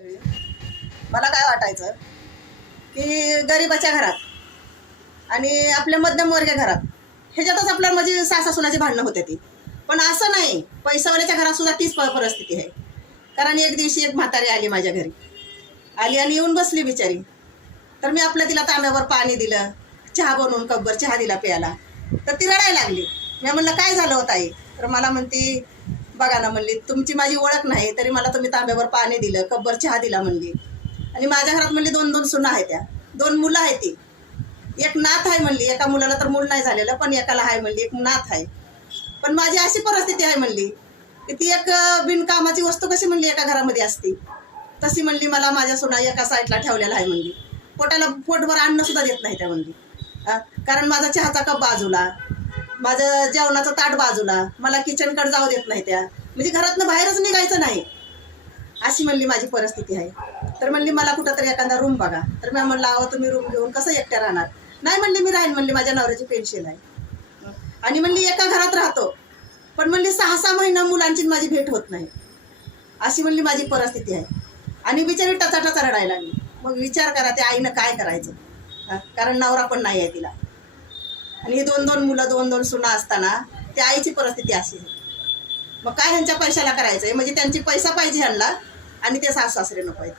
मला काय वाटायचं की गरिबाच्या घरात आणि आपल्या मध्यमवर्गीय घरात ह्याच्यातच आपल्या म्हणजे सासा सुनाची भांडणं होते ती. पण असं नाही, पैसावाल्याच्या घरात सुद्धा तीच परिस्थिती आहे. कारण एक दिवशी एक म्हातारी आली माझ्या घरी, आली आणि येऊन बसली बिचारी. तर मी आपलं तिला तांब्यावर पाणी दिलं, चहा बनवून कपभर चहा दिला प्यायला. तर ती रडायला लागली. मी म्हणलं काय झालं होतं आई? तर मला म्हणती बघा ना म्हणली, तुमची माझी ओळख नाही तरी मला तुम्ही तांब्यावर पाणी दिलं, कपभर चहा दिला म्हणली. आणि माझ्या घरात म्हणली 2-2 सुना आहेत, त्या 2 मुलं आहेत, ती एक नात आहे म्हणली. एका मुलाला तर मूल नाही झालेलं, पण एकाला आहे म्हणली, एक नात आहे. पण माझी अशी परिस्थिती आहे म्हणली की ती एक बिनकामाची वस्तू कशी म्हणली एका घरामध्ये असती, तशी म्हणली मला माझ्या सुना एका साईडला ठेवलेला आहे म्हणली. पोटभर अन्न सुद्धा देत नाही त्या म्हणली. कारण माझा चहाचा कप बाजूला, माझं जेवणाचं ताट बाजूला, मला किचनकडे जाऊ देत नाही त्या, म्हणजे घरातनं बाहेरच निघायचं नाही, अशी म्हणली माझी परिस्थिती आहे. तर म्हणली मला कुठंतरी एखादा रूम बघा. तर मी म्हणलं अहो तुम्ही रूम घेऊन कसं एकट्या राहणार? नाही म्हणली मी राहीन म्हणली, माझ्या नवऱ्याची पेन्शन आहे. आणि म्हणली एका घरात राहतो, पण म्हणली 6-6 महिना मुलांची माझी भेट होत नाही, अशी म्हणली माझी परिस्थिती आहे. आणि बिचारी टचा रडायला लागली. मग विचार करा त्या आईनं काय करायचं, कारण नवरा पण नाही आहे तिला. आणि ही 2-2 मुलं 2-2 सुना असताना त्या आईची परिस्थिती अशी आहे. मग काय ह्यांच्या पैशाला करायचं आहे? म्हणजे त्यांची पैसा पाहिजे ह्यांना आणि ते सासू सासरे नको आहेत.